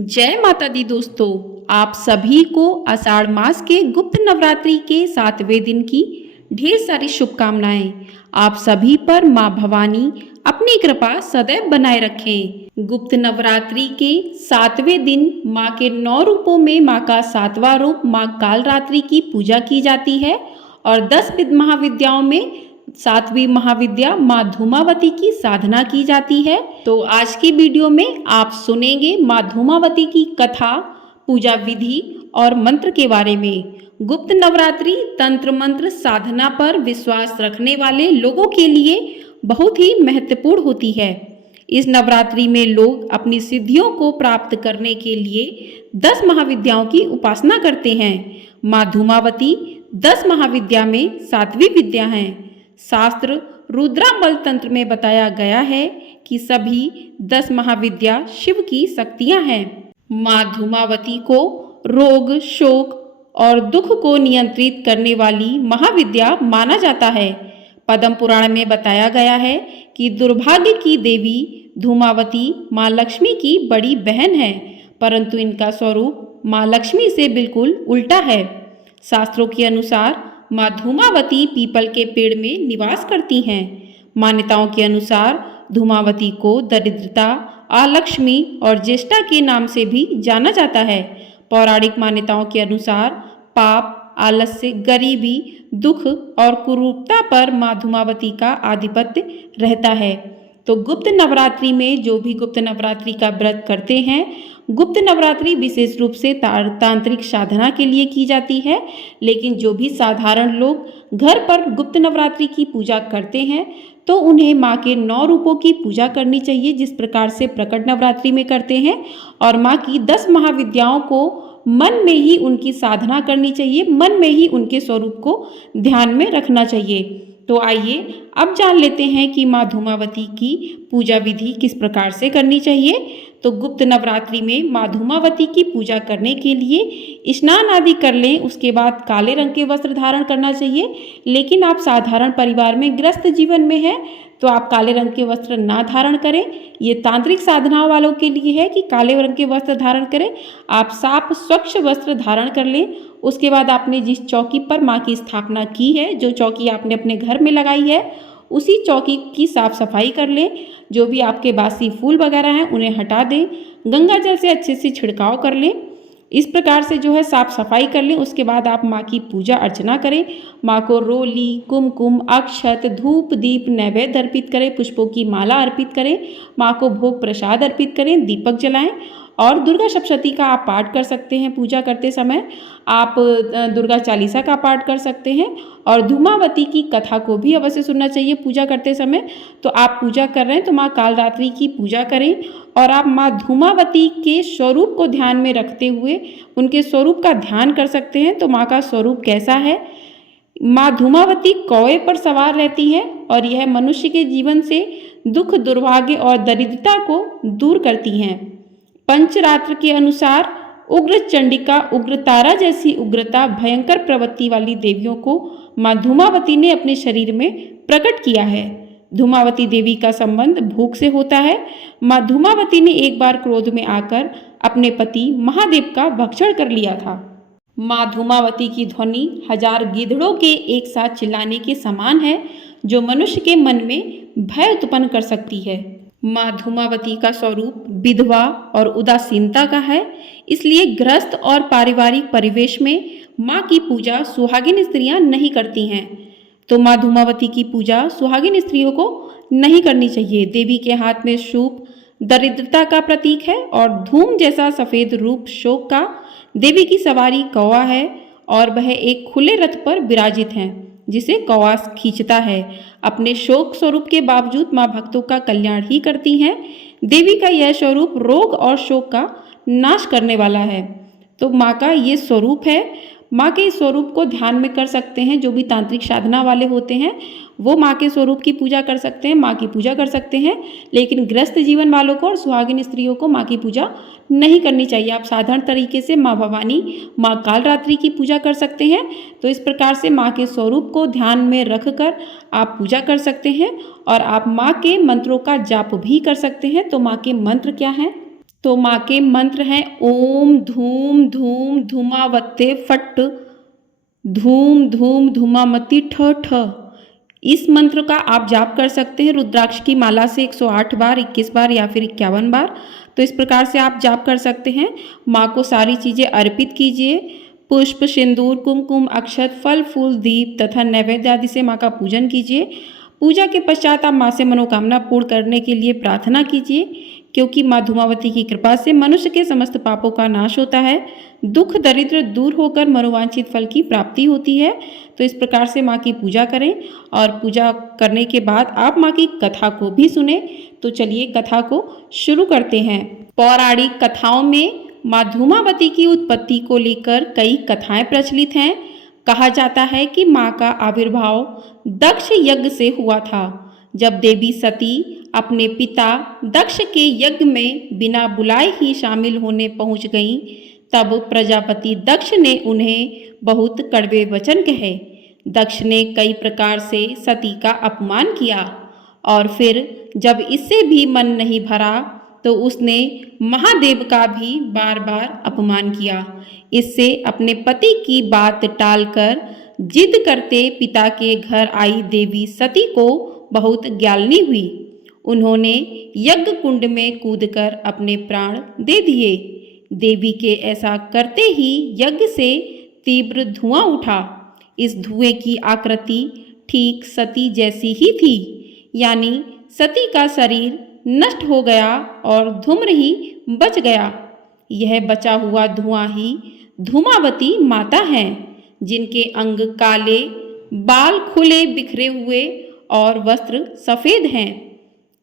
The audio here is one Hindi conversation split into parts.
जय माता दी दोस्तों, आप सभी को आषाढ़ मास के गुप्त नवरात्रि के 7वें दिन की ढेर सारी शुभकामनाएं। आप सभी पर माँ भवानी अपनी कृपा सदैव बनाए रखें। गुप्त नवरात्रि के 7वें दिन माँ के 9 रूपों में माँ का 7वां रूप माँ कालरात्रि की पूजा की जाती है और 10 महाविद्याओं में 7वीं महाविद्या माँ धूमावती की साधना की जाती है। तो आज की वीडियो में आप सुनेंगे माँ धूमावती की कथा, पूजा विधि और मंत्र के बारे में। गुप्त नवरात्रि तंत्र मंत्र साधना पर विश्वास रखने वाले लोगों के लिए बहुत ही महत्वपूर्ण होती है। इस नवरात्रि में लोग अपनी सिद्धियों को प्राप्त करने के लिए 10 महाविद्याओं की उपासना करते हैं। माँ धूमावती 10 महाविद्या में 7वीं विद्या है। शास्त्र रुद्रामल तंत्र में बताया गया है कि सभी 10 महाविद्या शिव की शक्तियां हैं। माँ धूमावती को रोग, शोक और दुख को नियंत्रित करने वाली महाविद्या माना जाता है। पद्म पुराण में बताया गया है कि दुर्भाग्य की देवी धूमावती माँ लक्ष्मी की बड़ी बहन है, परंतु इनका स्वरूप माँ लक्ष्मी से बिल्कुल उल्टा है। शास्त्रों के अनुसार माँ धूमावती पीपल के पेड़ में निवास करती हैं। मान्यताओं के अनुसार धूमावती को दरिद्रता, अलक्ष्मी और ज्येष्ठा के नाम से भी जाना जाता है। पौराणिक मान्यताओं के अनुसार पाप, आलस्य, गरीबी, दुख और कुरूपता पर माँ धूमावती का आधिपत्य रहता है। तो गुप्त नवरात्रि में जो भी गुप्त नवरात्रि का व्रत करते हैं, गुप्त नवरात्रि विशेष रूप से तांत्रिक साधना के लिए की जाती है, लेकिन जो भी साधारण लोग घर पर गुप्त नवरात्रि की पूजा करते हैं तो उन्हें माँ के 9 रूपों की पूजा करनी चाहिए, जिस प्रकार से प्रकट नवरात्रि में करते हैं। और माँ की 10 महाविद्याओं को मन में ही उनकी साधना करनी चाहिए, मन में ही उनके स्वरूप को ध्यान में रखना चाहिए। तो आइए अब जान लेते हैं कि माँ धूमावती की पूजा विधि किस प्रकार से करनी चाहिए। तो गुप्त नवरात्रि में माँ धूमावती की पूजा करने के लिए स्नान आदि कर लें, उसके बाद काले रंग के वस्त्र धारण करना चाहिए। लेकिन आप साधारण परिवार में गृहस्थ जीवन में हैं तो आप काले रंग के वस्त्र ना धारण करें। ये तांत्रिक साधनाओं वालों के लिए है कि काले रंग के वस्त्र धारण करें। आप साफ स्वच्छ वस्त्र धारण कर लें। उसके बाद आपने जिस चौकी पर माँ की स्थापना की है, जो चौकी आपने अपने घर में लगाई है, उसी चौकी की साफ सफाई कर लें। जो भी आपके बासी फूल वगैरह हैं उन्हें हटा दें, गंगा जल से अच्छे से छिड़काव कर लें। इस प्रकार से जो है साफ सफाई कर लें। उसके बाद आप माँ की पूजा अर्चना करें। माँ को रोली, कुमकुम, अक्षत, धूप, दीप, नैवेद्य अर्पित करें, पुष्पों की माला अर्पित करें, माँ को भोग प्रसाद अर्पित करें, दीपक जलाएं। और दुर्गा सप्तशती का आप पाठ कर सकते हैं। पूजा करते समय आप दुर्गा चालीसा का पाठ कर सकते हैं और धूमावती की कथा को भी अवश्य सुनना चाहिए पूजा करते समय। तो आप पूजा कर रहे हैं तो माँ कालरात्रि की पूजा करें और आप माँ धूमावती के स्वरूप को ध्यान में रखते हुए उनके स्वरूप का ध्यान कर सकते हैं। तो माँ का स्वरूप कैसा है? माँ धूमावती कौवे पर सवार रहती है और यह मनुष्य के जीवन से दुख, दुर्भाग्य और दरिद्रता को दूर करती हैं। पंचरात्र के अनुसार उग्र चंडिका, उग्र तारा जैसी उग्रता, भयंकर प्रवृत्ति वाली देवियों को माँ धूमावती ने अपने शरीर में प्रकट किया है। धूमावती देवी का संबंध भूख से होता है। माँ धूमावती ने एक बार क्रोध में आकर अपने पति महादेव का भक्षण कर लिया था। माँ धूमावती की ध्वनि 1000 गीदड़ों के एक साथ चिल्लाने के समान है, जो मनुष्य के मन में भय उत्पन्न कर सकती है। माँ धूमावती का स्वरूप विधवा और उदासीनता का है, इसलिए गृहस्थ और पारिवारिक परिवेश में माँ की पूजा सुहागिन स्त्रियां नहीं करती हैं। तो माँ धूमावती की पूजा सुहागिन स्त्रियों को नहीं करनी चाहिए। देवी के हाथ में सूप दरिद्रता का प्रतीक है और धूम जैसा सफ़ेद रूप शोक का। देवी की सवारी कौवा है और वह एक खुले रथ पर विराजित हैं, जिसे कौवा खींचता है। अपने शोक स्वरूप के बावजूद माँ भक्तों का कल्याण ही करती हैं। देवी का यह स्वरूप रोग और शोक का नाश करने वाला है। तो माँ का ये स्वरूप है। माँ के इस स्वरूप को ध्यान में कर सकते हैं। जो भी तांत्रिक साधना वाले होते हैं वो माँ के स्वरूप की पूजा कर सकते हैं, माँ की पूजा कर सकते हैं। लेकिन गृहस्थ जीवन वालों को और सुहागिन स्त्रियों को माँ की पूजा नहीं करनी चाहिए। आप साधारण तरीके से माँ भवानी, माँ कालरात्रि की पूजा कर सकते हैं। तो इस प्रकार से माँ के स्वरूप को ध्यान में रखकर आप पूजा कर सकते हैं और आप माँ के मंत्रों का जाप भी कर सकते हैं। तो माँ के मंत्र क्या हैं? तो माँ के मंत्र हैं ओम धूम धूम धूमावते फट, धूम धूम धूमामती ठ ठ। इस मंत्र का आप जाप कर सकते हैं रुद्राक्ष की माला से 108 बार, 21 बार या फिर 51 बार। तो इस प्रकार से आप जाप कर सकते हैं। माँ को सारी चीज़ें अर्पित कीजिए। पुष्प, सिंदूर, कुमकुम, अक्षत, फल फूल, दीप तथा नैवेद्य आदि से माँ का पूजन कीजिए। पूजा के पश्चात आप माँ से मनोकामना पूर्ण करने के लिए प्रार्थना कीजिए, क्योंकि माँ धूमावती की कृपा से मनुष्य के समस्त पापों का नाश होता है, दुख दरिद्र दूर होकर मनोवांछित फल की प्राप्ति होती है। तो इस प्रकार से माँ की पूजा करें और पूजा करने के बाद आप माँ की कथा को भी सुने। तो चलिए कथा को शुरू करते हैं। पौराणिक कथाओं में माँ धूमावती की उत्पत्ति को लेकर कई कथाएं प्रचलित हैं। कहा जाता है कि माँ का आविर्भाव दक्ष यज्ञ से हुआ था। जब देवी सती अपने पिता दक्ष के यज्ञ में बिना बुलाए ही शामिल होने पहुंच गईं, तब प्रजापति दक्ष ने उन्हें बहुत कड़वे वचन कहे। दक्ष ने कई प्रकार से सती का अपमान किया और फिर जब इससे भी मन नहीं भरा तो उसने महादेव का भी बार बार अपमान किया। इससे अपने पति की बात टालकर जिद करते पिता के घर आई देवी सती को बहुत ग्यालनी हुई। उन्होंने यज्ञ कुंड में कूदकर अपने प्राण दे दिए। देवी के ऐसा करते ही यज्ञ से तीव्र धुआं उठा। इस धुएं की आकृति ठीक सती जैसी ही थी, यानी सती का शरीर नष्ट हो गया और धूम्र ही बच गया। यह बचा हुआ धुआं ही धूमावती माता है, जिनके अंग काले, बाल खुले बिखरे हुए और वस्त्र सफेद हैं।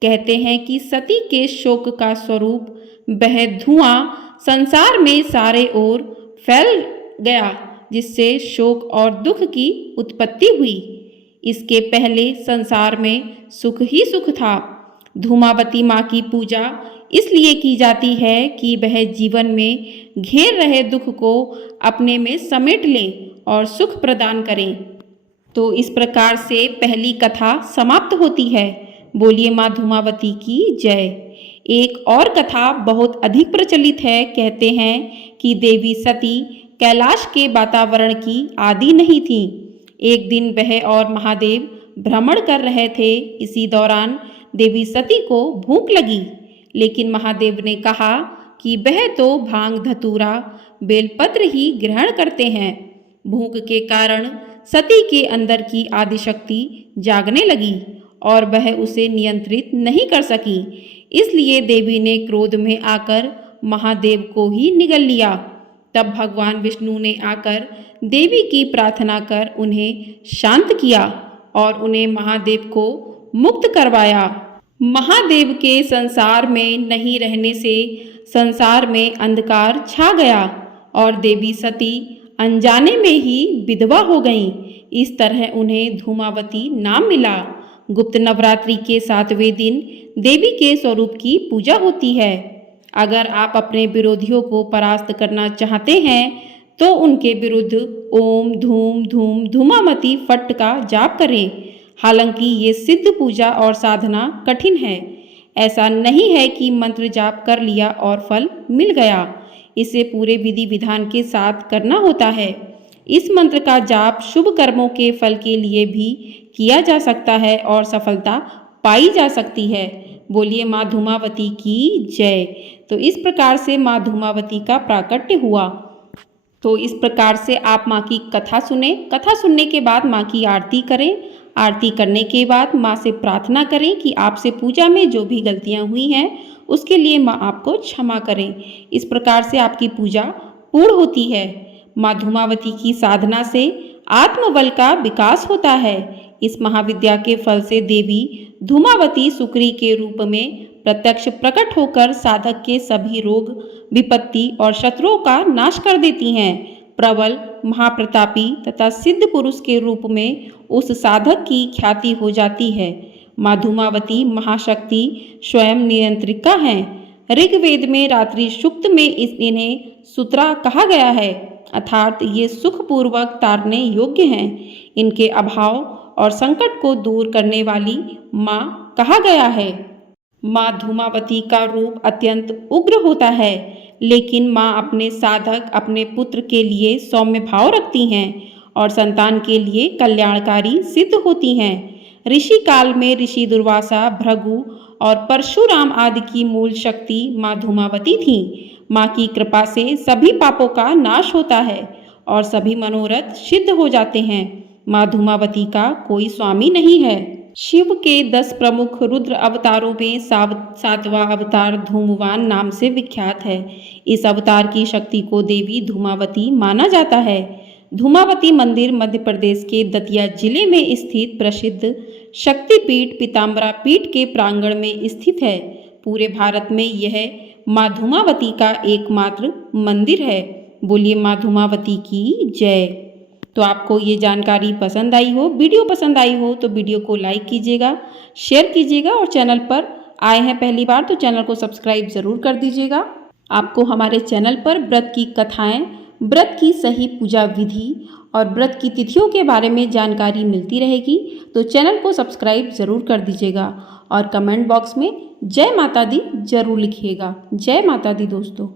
कहते हैं कि सती के शोक का स्वरूप वह धुआं संसार में सारे ओर फैल गया, जिससे शोक और दुख की उत्पत्ति हुई। इसके पहले संसार में सुख ही सुख था। धूमावती माँ की पूजा इसलिए की जाती है कि वह जीवन में घेर रहे दुख को अपने में समेट लें और सुख प्रदान करें। तो इस प्रकार से पहली कथा समाप्त होती है। बोलिए माँ धूमावती की जय। एक और कथा बहुत अधिक प्रचलित है। कहते हैं कि देवी सती कैलाश के वातावरण की आदि नहीं थी। एक दिन वह और महादेव भ्रमण कर रहे थे। इसी दौरान देवी सती को भूख लगी, लेकिन महादेव ने कहा कि वह तो भांग धतूरा बेलपत्र ही ग्रहण करते हैं। भूख के कारण सती के अंदर की आदिशक्ति जागने लगी और वह उसे नियंत्रित नहीं कर सकी। इसलिए देवी ने क्रोध में आकर महादेव को ही निगल लिया। तब भगवान विष्णु ने आकर देवी की प्रार्थना कर उन्हें शांत किया और उन्हें महादेव को मुक्त करवाया। महादेव के संसार में नहीं रहने से संसार में अंधकार छा गया और देवी सती अनजाने में ही विधवा हो गईं। इस तरह उन्हें धूमावती नाम मिला। गुप्त नवरात्रि के 7वें दिन देवी के स्वरूप की पूजा होती है। अगर आप अपने विरोधियों को परास्त करना चाहते हैं तो उनके विरुद्ध ओम धूम धूम धूमावती फट का जाप करें। हालांकि ये सिद्ध पूजा और साधना कठिन है। ऐसा नहीं है कि मंत्र जाप कर लिया और फल मिल गया। इसे पूरे विधि विधान के साथ करना होता है। इस मंत्र का जाप शुभ कर्मों के फल के लिए भी किया जा सकता है और सफलता पाई जा सकती है। बोलिए माँ धूमावती की जय। तो इस प्रकार से माँ धूमावती का प्राकट्य हुआ। तो इस प्रकार से आप माँ की कथा सुने। कथा सुनने के बाद माँ की आरती करें। आरती करने के बाद माँ से प्रार्थना करें कि आपसे पूजा में जो भी गलतियाँ हुई हैं उसके लिए माँ आपको क्षमा करें। इस प्रकार से आपकी पूजा पूर्ण होती है। माँ धूमावती की साधना से आत्मबल का विकास होता है। इस महाविद्या के फल से देवी धूमावती सुक्री के रूप में प्रत्यक्ष प्रकट होकर साधक के सभी रोग, विपत्ति और शत्रुओं का नाश कर देती हैं। प्रबल, महाप्रतापी तथा सिद्ध पुरुष के रूप में उस साधक की ख्याति हो जाती है। माँ धूमावती महाशक्ति स्वयं नियंत्रिका हैं। ऋग्वेद में रात्रि सूक्त में इन्हें सुत्रा कहा गया है, अर्थात ये सुखपूर्वक तारने योग्य हैं। इनके अभाव और संकट को दूर करने वाली माँ कहा गया है। माँ धूमावती का रूप अत्यंत उग्र होता है, लेकिन माँ अपने साधक अपने पुत्र के लिए सौम्य भाव रखती हैं और संतान के लिए कल्याणकारी सिद्ध होती हैं। ऋषि काल में ऋषि दुर्वासा, भृगु और परशुराम आदि की मूल शक्ति माँ धूमावती थी। माँ की कृपा से सभी पापों का नाश होता है और सभी मनोरथ सिद्ध हो जाते हैं। माँ धूमावती का कोई स्वामी नहीं है। शिव के 10 प्रमुख रुद्र अवतारों में सातवां अवतार धूमवान नाम से विख्यात है। इस अवतार की शक्ति को देवी धूमावती माना जाता है। धूमावती मंदिर मध्य प्रदेश के दतिया जिले में स्थित प्रसिद्ध शक्तिपीठ पीताम्बरा पीठ के प्रांगण में स्थित है। पूरे भारत में यह माँ धूमावती का एकमात्र मंदिर है। बोलिए माँ धूमावती की जय। तो आपको ये जानकारी पसंद आई हो, वीडियो पसंद आई हो तो वीडियो को लाइक कीजिएगा, शेयर कीजिएगा और चैनल पर आए हैं पहली बार तो चैनल को सब्सक्राइब ज़रूर कर दीजिएगा। आपको हमारे चैनल पर व्रत की कथाएं, व्रत की सही पूजा विधि और व्रत की तिथियों के बारे में जानकारी मिलती रहेगी, तो चैनल को सब्सक्राइब ज़रूर कर दीजिएगा और कमेंट बॉक्स में जय माता दी जरूर लिखिएगा। जय माता दी दोस्तों।